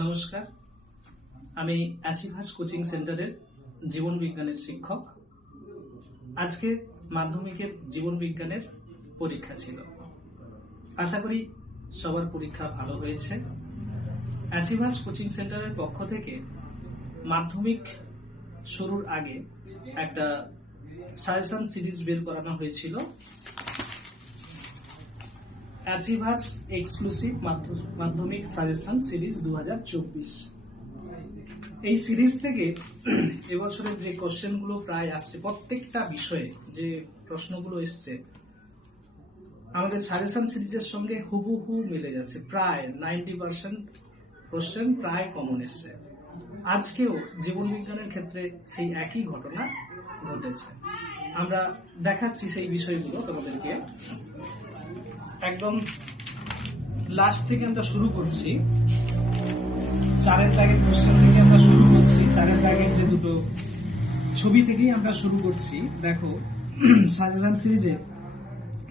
নমস্কার, আমি achievers coaching সেন্টারের জীবন বিজ্ঞানের শিক্ষক। আজকে মাধ্যমিকের জীবন বিজ্ঞানের পরীক্ষা ছিল। আশা করি সবার পরীক্ষা ভালো হয়েছে। অ্যাচিভার্স কোচিং সেন্টারের পক্ষ থেকে মাধ্যমিক শুরুর আগে একটা সাজেশন সিরিজ বের করানো হয়েছিল, অ্যাচিভার্স এক্সক্লুসিভ মাধ্যমিক সাজেশন সিরিজ 2024। এই সিরিজ থেকে এবছরের যে কোশ্চেনগুলো প্রায় আসছে, প্রত্যেকটা বিষয়ে যে প্রশ্নগুলো এসছে আমাদের সাজেশন সিরিজের সঙ্গে হুবহু মিলে যাচ্ছে। প্রায় 90% কোশ্চেন প্রায় কমন এসছে। আজকেও জীবন বিজ্ঞানের ক্ষেত্রে সেই একই ঘটনা ঘটেছে। আমরা দেখাচ্ছি সেই বিষয়গুলো তোমাদেরকে। একদম লাস্ট থেকে আমরা শুরু করছি, 4 দাগের কোশ্চেন থেকে আমরা শুরু করছি। 4 দাগের যে দুটো ছবি থেকেই আমরা শুরু করছি। দেখো, সাজেশন সিরিজে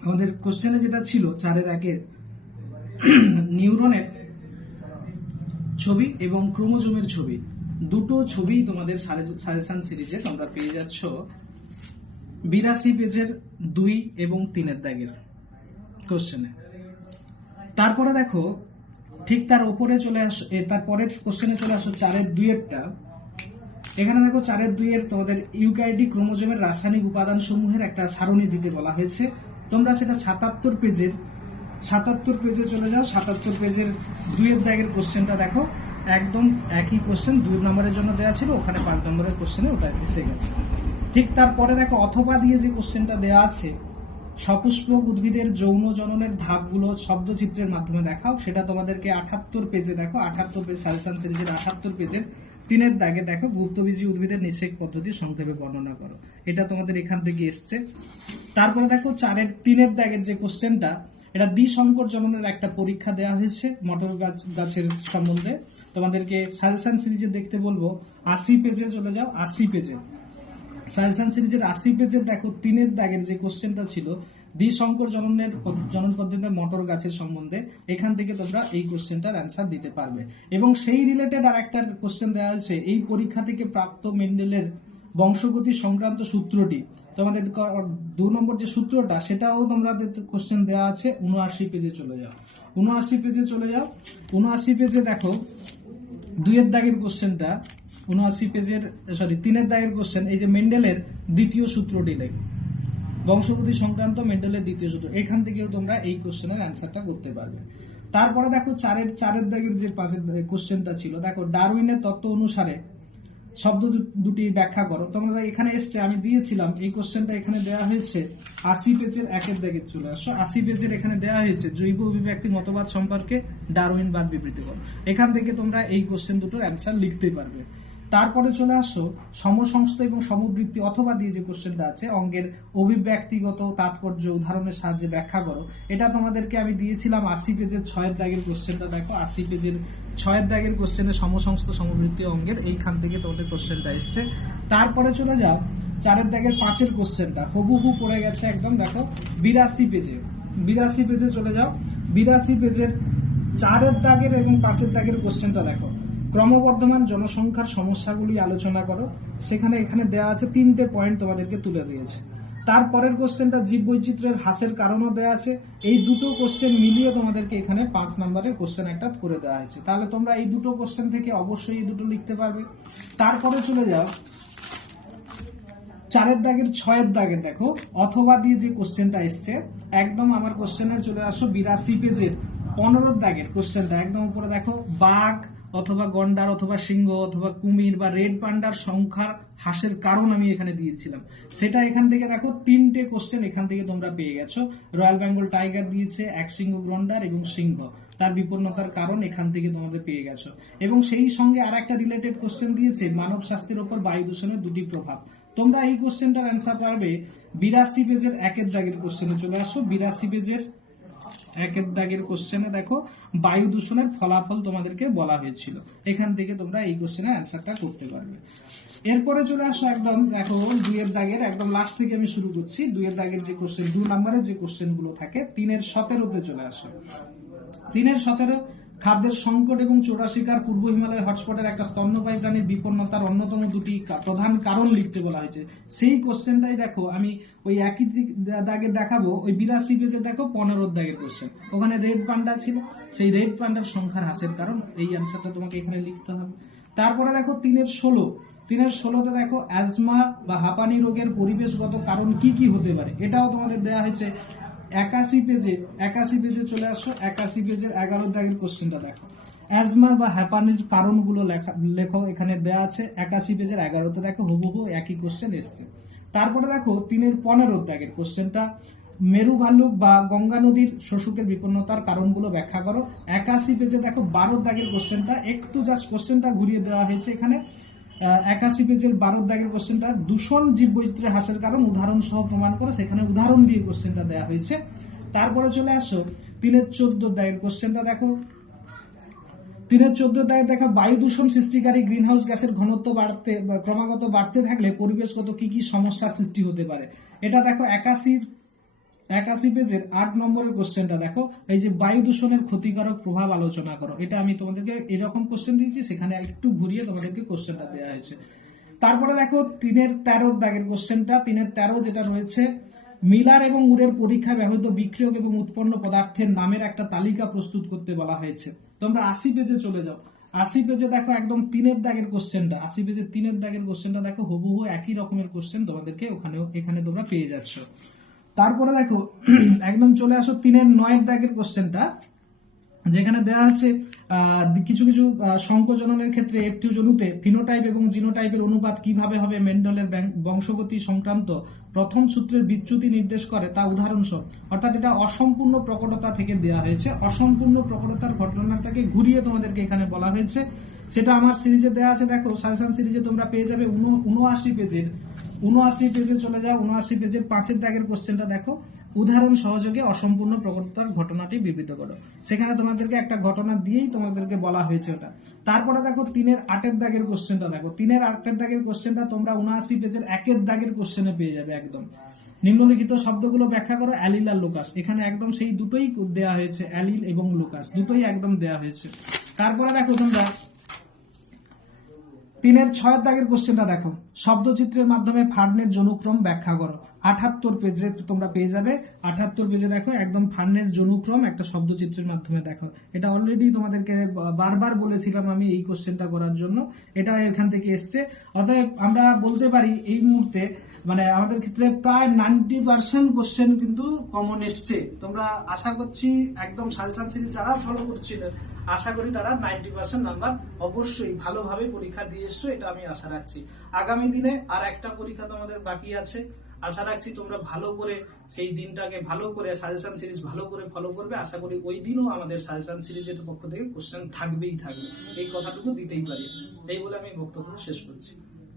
আমাদের কোশ্চেনে যেটা ছিল 4 দাগের নিউরনের ছবি এবং ক্রোমোজোমের ছবি, দুটো ছবি তোমাদের সাজেশন সিরিজে তোমরা পেয়ে যাচ্ছ 82 পেজের 2 এবং 3 দাগের কোশ্চেনে। তারপরে দেখো, ঠিক তার উপরে চলে আসো, তারপরের কোশ্চেনে চলে আসো 4-2-টা। এখানে দেখো 4-2 তোমাদের ইউক্যারিওটিক ক্রোমোজোমের রাসায়নিক উপাদান সমূহের একটা সারণী দিতে বলা হয়েছে। তোমরা সেটা 77 পেজে চলে যাও। 77 পেজের 2 দাগের কোশ্চেনটা দেখো, একদম একই কোশ্চেন 2 নম্বরের জন্য দেওয়া ছিল, ওখানে 5 নম্বরের কোশ্চেনে ওটা এসে গেছে। ঠিক তারপরে দেখো, অথবা দিয়ে যে কোশ্চেনটা দেওয়া আছে, সপুষ্পক উদ্ভিদের যৌন জননের ধাপগুলো শব্দচিত্রের মাধ্যমে দেখাও। সেটা তোমাদেরকে 78 পেজে দেখো, 78 পেজ সাজেশন সিরিজের 78 পেজের 3 দাগে দেখো, গুপ্তবীজী উদ্ভিদের নিষেক পদ্ধতি সংক্ষেপে বর্ণনা করো। এটা তোমাদের এখান থেকে এসছে। তারপরে দেখো 3 দাগের যে কোশ্চেনটা, এটা দ্বিসংকর জননের একটা পরীক্ষা দেওয়া হয়েছে মটর গাছের সম্বন্ধে। তোমাদেরকে সাজেশন সিরিজে দেখতে বলবো 80 পেজে চলে যাও। 80 পেজে সাজেশন সিরিজের 80 পেজের দেখো 3 দাগের যে কোশ্চেনটা ছিল দ্বিসংকর জনন পদ্ধতিতে মটর গাছের সম্বন্ধে, এখান থেকে তোমরা এই কোশ্চেনটার অ্যান্সার দিতে পারবে। এবং সেই রিলেটেড আর একটা কোশ্চেন দেওয়া হয়েছে, এই পরীক্ষা থেকে প্রাপ্ত মেন্ডেলের বংশগতি সংক্রান্ত সূত্রটি, তোমাদের 2 নম্বর যে সূত্রটা, সেটাও তোমাদের কোশ্চেন দেওয়া আছে। 79 পেজে চলে যাও। 79 পেজে চলে যাও। 79 পেজে দেখো 2 দাগের কোশ্চেনটা, 79 পেজের 3 দাগের কোশ্চেন, এই যে মেন্ডেলের দ্বিতীয় সূত্রটি লেখ, বংশগতি সংক্রান্ত মেন্ডেলের দ্বিতীয় সূত্র, এখান থেকেও তোমরা এই কোশ্চেনের অ্যান্সারটা করতে পারবে। তারপরে দেখো 4 দাগের যে 5 কোশ্চেনটা ছিল, দেখো ডারউইনের তত্ত্ব অনুসারে শব্দ দুটি ব্যাখ্যা করো। তোমরা এখানে এসছে, আমি দিয়েছিলাম এই কোশ্চেনটা, এখানে দেওয়া হয়েছে 80 পেজের 1 দাগে চলে আসো। 80 পেজের এখানে দেওয়া হয়েছে জৈব অভিব্যক্তি মতবাদ সম্পর্কে ডারউইনবাদ বিবৃতি করো। এখান থেকে তোমরা এই কোশ্চেন দুটোর অ্যান্সার লিখতে পারবে। তারপরে চলে আসো সমসংস্থ এবং সমবৃত্তি অথবা দিয়ে যে কোশ্চেনটা আছে, অঙ্গের অভিব্যক্তিগত তাৎপর্য উদাহরণের সাহায্যে ব্যাখ্যা করো। এটা তোমাদেরকে আমি দিয়েছিলাম 80 পেজের 6 দাগের কোশ্চেনটা দেখো। 80 পেজের 6 দাগের কোশ্চেনে সমসংস্থ সমবৃত্তি অঙ্গের, এইখান থেকে তোমাদের কোশ্চেনটা এসছে। তারপরে চলে যাও 4 দাগের 5 কোশ্চেনটা হুবহু পড়ে গেছে একদম, দেখো 82 পেজে। 82 পেজে চলে যাও। 82 পেজের 4 দাগের এবং 5 দাগের কোশ্চেনটা দেখো, ক্রমবর্ধমান জনসংখ্যার সমস্যাগুলি আলোচনা করো। সেখানে এখানে দেওয়া আছে 3টে পয়েন্ট তোমাদেরকে তুলে দিয়েছে। তারপরের কোশ্চেনটা জীববৈচিত্র্যের হ্রাসের কারণও দেওয়া আছে। এই দুটো কোশ্চেন মিলিয়ে তোমাদেরকে এখানে 5 নম্বরের কোশ্চেন একটা করে দেওয়া হয়েছে। তাহলে তোমরা এই দুটো কোশ্চেন থেকে অবশ্যই এই দুটো লিখতে পারবে। তারপরে চলে যাও 4 দাগের 6 দাগের দেখো, অথবা দিয়ে যে কোশ্চেনটা এসছে, একদম আমার কোশ্চেনের চলে আসো 82 পেজের 15 দাগের কোশ্চেনটা, একদম উপরে দেখো, বাঘ অথবা গন্ডার অথবা সিংহ অথবা কুমির বা রেড পান্ডার সংখ্যার হ্রাসের কারণ আমি এখানে দিয়েছিলাম। সেটা এখান থেকে দেখো 3টে কোশ্চেন এখান থেকে তোমরা পেয়ে গেছো। রয়্যাল বেঙ্গল টাইগার দিয়েছে, একশৃঙ্গ গন্ডার এবং সিংহ, তার বিপন্নতার কারণ এখান থেকে তোমাদের পেয়ে গেছো। এবং সেই সঙ্গে আর একটা রিলেটেড কোশ্চেন দিয়েছে, মানব স্বাস্থ্যের উপর বায়ু দূষণের 2টি প্রভাব। তোমরা এই কোশ্চেনটার অ্যান্সার পারবে 82 পেজের 1 দাগের কোশ্চেনে চলে আসো। 82 পেজের 1 দাগের কোশ্চেনে দেখো, বায়ু দূষণের ফলাফল তোমাদেরকে বলা হয়েছিল। এখান থেকে তোমরা এই কোশ্চেনের অ্যান্সারটা করতে পারবে। এরপরে চলে আসো একদম দেখো 2 দাগের একদম লাস্ট থেকে আমি শুরু করছি। 2 দাগের যে কোশ্চেন, 2 নম্বরের যে কোশ্চেন গুলো থাকে, 3-17 চলে আসো। 3-17 খাদ্যের সংকট এবং চোরাশিকার পূর্ব হিমালয় হটস্পটের একটা স্তন্যপায়ী প্রাণীর বিপন্নতার অন্যতম দুটি প্রধান কারণ লিখতে বলা হয়েছে। সেই কোশ্চেনটাই দেখো আমি ওই একই দাগে দেখাবো, ওই 82 পেজে দেখো 15 দাগের কোশ্চেন, ওখানে রেড পান্ডা ছিল, সেই রেড পান্ডার সংখ্যার হ্রাসের কারণ, এই অ্যান্সারটা তোমাকে এখানে লিখতে হবে। তারপরে দেখো 3-16 তে দেখো অ্যাজমা বা হাঁপানি রোগের পরিবেশগত কারণ কি কি হতে পারে, এটাও তোমাদের দেওয়া হয়েছে 81 পেজে চলে আসো। 81 পেজের 11 দাগের কোশ্চেনটা দেখো, অ্যাজমা বা হ্যাপানির কারণগুলো লেখো, এখানে দেওয়া আছে 81 পেজের 11তে দেখো হুবহু একই কোশ্চেন এসছে। তারপরে দেখো 3-15 দাগের কোশ্চেনটা, মেরু ভাল্লুক বা গঙ্গা নদীর শোষকের বিপন্নতার কারণগুলো ব্যাখ্যা করো। 81 পেজে দেখো 12 দাগের কোশ্চেনটা, একটু জাস্ট কোশ্চেনটা ঘুরিয়ে দেওয়া হয়েছে এখানে। 81 পেজের 12 দাগের কোশ্চেনটা, দূষণ জীববৈচিত্র্যের হ্রাসের কারণ উদাহরণ সহ প্রমাণ করো, সেখানে উদাহরণ দিয়ে কোশ্চেনটা দেওয়া হয়েছে। তারপরে চলে আসো 3-14 দাগের কোশ্চেনটা দেখো, 3-14 দাগে দেখা বায়ু দূষণ সৃষ্টিকারী গ্রিনহাউস গ্যাসের ঘনত্ব ক্রমাগত বাড়তে থাকলে পরিবেশগত কি কি সমস্যার সৃষ্টি হতে পারে, এটা দেখো 81 পেজের 8 নম্বরের কোশ্চেনটা দেখো, এই যে বায়ু দূষণের ক্ষতিকারক প্রভাব আলোচনা করো। এটা আমি তোমাদেরকে এরকম কোশ্চেন দিয়েছি, সেখানে একটু ঘুরিয়ে তোমাদেরকে কোশ্চেনটা দেওয়া হয়েছে। তারপরে দেখো 3-13 দাগের কোশ্চেনটা, 3-13 যেটা রয়েছে, মিলার এবং উরের পরীক্ষা ব্যবহৃত বিক্রিয়ক এবং উৎপন্ন পদার্থের নামের একটা তালিকা প্রস্তুত করতে বলা হয়েছে। তোমরা 80 পেজে চলে যাও। 80 পেজে দেখো একদম 3 দাগের কোশ্চেনটা, 80 পেজে 3 দাগের কোশ্চেনটা দেখো, হুবহু একই রকমের কোশ্চেন তোমাদেরকে এখানে তোমরা পেয়ে যাচ্ছ। তারপরে দেখো একদম চলে আসো 3-9 দাগের কোশ্চেনটা, যেখানে দেওয়া আছে কিছু কিছু সংকোচনের ক্ষেত্রে F2 অণুতে ফিনোটাইপ এবং জিনোটাইপের অনুপাত কিভাবে হবে মেন্ডেলের বংশগতি সংক্রান্ত প্রথম সূত্রের বিচ্যুতি নির্দেশ করে তা উদাহরণস্বরূপ, অর্থাৎ এটা অসম্পূর্ণ প্রকটতা থেকে দেওয়া হয়েছে। অসম্পূর্ণ প্রকটতার ঘটনাটাকে ঘুরিয়ে তোমাদেরকে এখানে বলা হয়েছে, সেটা আমার সিরিজে দেওয়া আছে। দেখো সাজেশন সিরিজে তোমরা পেয়ে যাবে 79 পেজে চলে যাও। 79 পেজের 5 দাগের কোশ্চেনটা দেখো, উদাহরণ সহযোগে অসম্পূর্ণ প্রকটতার ঘটনাটি বিবৃত করো। সেখানে তোমাদেরকে একটা ঘটনা দিয়েই তোমাদেরকে বলা হয়েছে ওটা। তারপরে দেখো 3-8 দাগের কোশ্চেনটা দেখো, 3-8 দাগের কোশ্চেনটা তোমরা 79 পেজের 1 দাগের কোশ্চেনে পেয়ে যাবে একদম। নিম্নলিখিত শব্দগুলো ব্যাখ্যা করো অ্যালিল আর লুকাস, এখানে একদম সেই দুটোই দেওয়া হয়েছে, অ্যালিল এবং লুকাস দুটোই একদম দেওয়া হয়েছে। তারপরে দেখো তোমরা 3-6 দাগের কোশ্চেনটা দেখো, শব্দচিত্রের মাধ্যমে ফার্নের যৌনক্রম ব্যাখ্যা করো। 78 পেজে তোমরা পেয়ে যাবে। 78 পেজে দেখো একদম ফার্নের যৌনক্রম একটা শব্দচিত্রের মাধ্যমে দেখো। এটা অলরেডি তোমাদেরকে বারবার বলেছিলাম আমি এই কোশ্চেনটা করার জন্য, এটা এখান থেকে এসছে। অতএব আমরা বলতে পারি এই মুহূর্তে মানে আমাদের ক্ষেত্রে প্রায় 90% কোশ্চেন কিন্তু কমন এসছে। তোমরা আশা করছি একদম সাজেশন সিরিজ যারা ফলো করছিলেন, আশা করি তারা 90% নাম্বার অবশ্যই ভালোভাবে পরীক্ষা দিয়ে এসছো, এটা আমি আশা রাখছি। আগামী দিনে আর একটা পরীক্ষা তোমাদের বাকি আছে, আশা রাখছি তোমরা ভালো করে সেই দিনটাকে ভালো করে সাজেশন সিরিজ ভালো করে ফলো করবে। আশা করি ওই দিনও আমাদের সাজেশন সিরিজের পক্ষ থেকে কোশ্চেন থাকবেই থাকবে, এই কথাটুকু দিতেই পারি। এই বলে আমি বক্তব্য শেষ করছি।